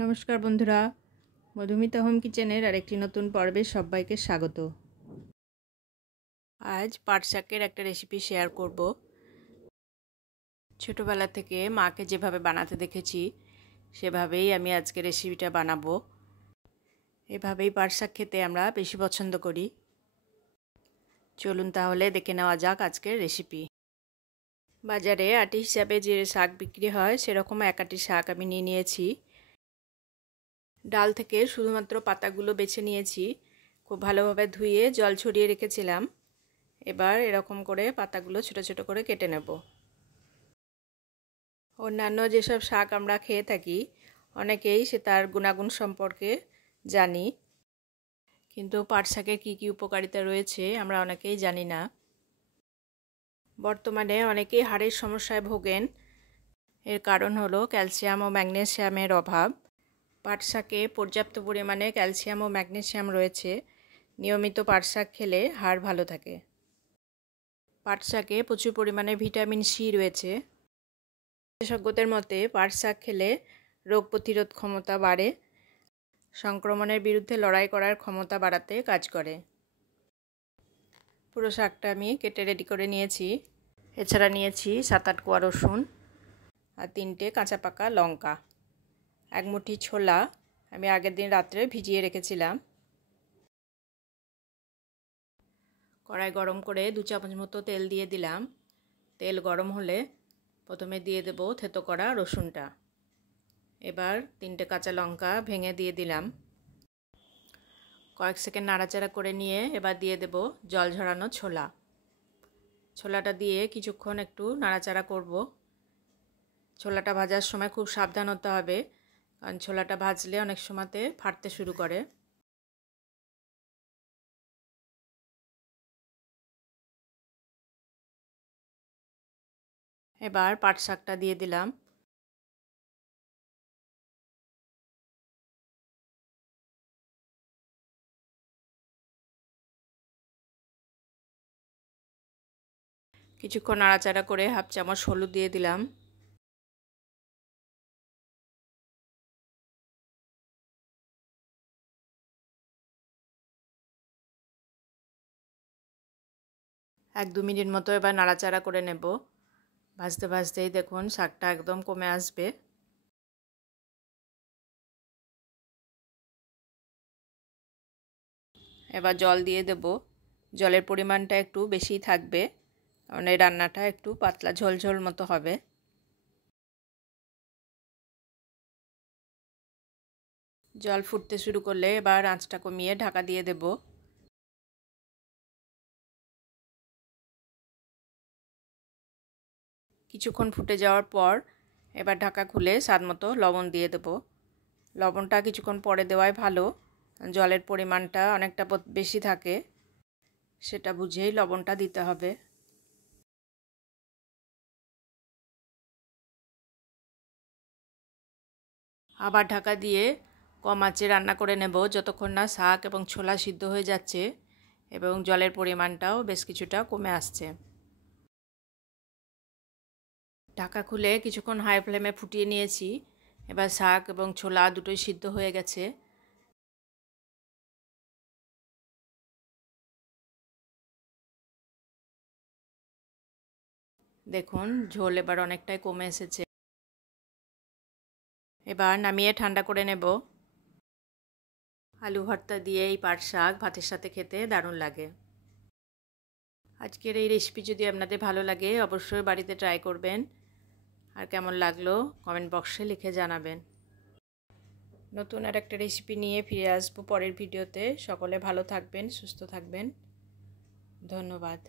নমস্কার বন্ধুরা, মধুমিতা হোম কিচেনের আরেকটি নতুন পর্বে সবাইকে স্বাগত। আজ পাট শাকের একটা রেসিপি শেয়ার করব। ছোটোবেলা থেকে মাকে যেভাবে বানাতে দেখেছি সেভাবেই আমি আজকে রেসিপিটা বানাবো। এভাবেই পাট শাক খেতে আমরা বেশি পছন্দ করি। চলুন তাহলে দেখে নেওয়া যাক আজকের রেসিপি। বাজারে আটি হিসাবে যে শাক বিক্রি হয় সেরকম এক আটি শাক আমি নিয়ে নিয়েছি। ডাল থেকে শুধুমাত্র পাতাগুলো বেছে নিয়েছি। খুব ভালোভাবে ধুয়ে জল ছড়িয়ে রেখেছিলাম। এবার এরকম করে পাতাগুলো ছোট ছোট করে কেটে নেব। অন্যান্য যেসব শাক আমরা খেয়ে থাকি অনেকেই সে তার গুণাগুণ সম্পর্কে জানি, কিন্তু পাট শাকের কী কী উপকারিতা রয়েছে আমরা অনেকেই জানি না। বর্তমানে অনেকেই হাড়ের সমস্যায় ভোগেন। এর কারণ হলো ক্যালসিয়াম ও ম্যাগনেসিয়ামের অভাব। পাট শাকে পর্যাপ্ত পরিমাণে ক্যালসিয়াম ও ম্যাগনেসিয়াম রয়েছে। নিয়মিত পাট শাক খেলে হাড় ভালো থাকে। পাট শাকে প্রচুর পরিমাণে ভিটামিন সি রয়েছে। বিশেষজ্ঞদের মতে পাট শাক খেলে রোগ প্রতিরোধ ক্ষমতা বাড়ে, সংক্রমণের বিরুদ্ধে লড়াই করার ক্ষমতা বাড়াতে কাজ করে। পুরো শাকটা আমি কেটে রেডি করে নিয়েছি। এছাড়া নিয়েছি 7-8 কোয়া রসুন আর 3টে কাঁচা পাকা লঙ্কা। এক মুঠি ছোলা আমি আগের দিন রাত্রে ভিজিয়ে রেখেছিলাম। কড়াই গরম করে 2 চামচ মতো তেল দিয়ে দিলাম। তেল গরম হলে প্রথমে দিয়ে দেব থেতো করা রসুনটা। এবার 3টে কাঁচা লঙ্কা ভেঙে দিয়ে দিলাম। কয়েক সেকেন্ড নাড়াচাড়া করে নিয়ে এবার দিয়ে দেব জল ঝরানো ছোলা। ছোলাটা দিয়ে কিছুক্ষণ একটু নাড়াচাড়া করব। ছোলাটা ভাজার সময় খুব সাবধান হতে হবে, কারণ ছোলাটা ভাজলে অনেক সময়তে ফাটতে শুরু করে। এবার পাট শাকটা দিয়ে দিলাম। কিছুক্ষণ নাড়াচাড়া করে হাফ চামচ হলুদ দিয়ে দিলাম। এক দু মিনিট মতো এবার নাড়াচাড়া করে নেব। ভাজতে ভাজতেই দেখুন শাকটা একদম কমে আসবে। এবার জল দিয়ে দেব। জলের পরিমাণটা একটু বেশি থাকবে, কারণ এই রান্নাটা একটু পাতলা ঝোল মতো হবে। জল ফুটতে শুরু করলে এবার আঁচটা কমিয়ে ঢাকা দিয়ে দেব। কিছুক্ষণ ফুটে যাওয়ার পর এবার ঢাকা খুলে স্বাদ মতো লবণ দিয়ে দেব। লবণটা কিছুক্ষণ পরে দেওয়াই ভালো, জলের পরিমাণটা অনেকটা বেশি থাকে, সেটা বুঝেই লবণটা দিতে হবে। আবার ঢাকা দিয়ে কম আঁচে রান্না করে নেব যতক্ষণ না শাক এবং ছোলা সিদ্ধ হয়ে যাচ্ছে এবং জলের পরিমাণটাও বেশ কিছুটা কমে আসছে। ঢাকা খুলে কিছুক্ষণ হাই ফ্লেমে ফুটিয়ে নিয়েছি। এবার শাক এবং ছোলা দুটোই সিদ্ধ হয়ে গেছে। দেখুন ঝোল এবার অনেকটাই কমে এসেছে। এবার নামিয়ে ঠান্ডা করে নেব। আলু ভর্তা দিয়ে এই পাট শাক ভাতের সাথে খেতে দারুণ লাগে। আজকের এই রেসিপি যদি আপনাদের ভালো লাগে অবশ্যই বাড়িতে ট্রাই করবেন, আর কেমন লাগলো কমেন্ট বক্সে লিখে জানাবেন। নতুন আর একটা রেসিপি নিয়ে ফিরে আসবো পরের ভিডিওতে। সকলে ভালো থাকবেন, সুস্থ থাকবেন। ধন্যবাদ।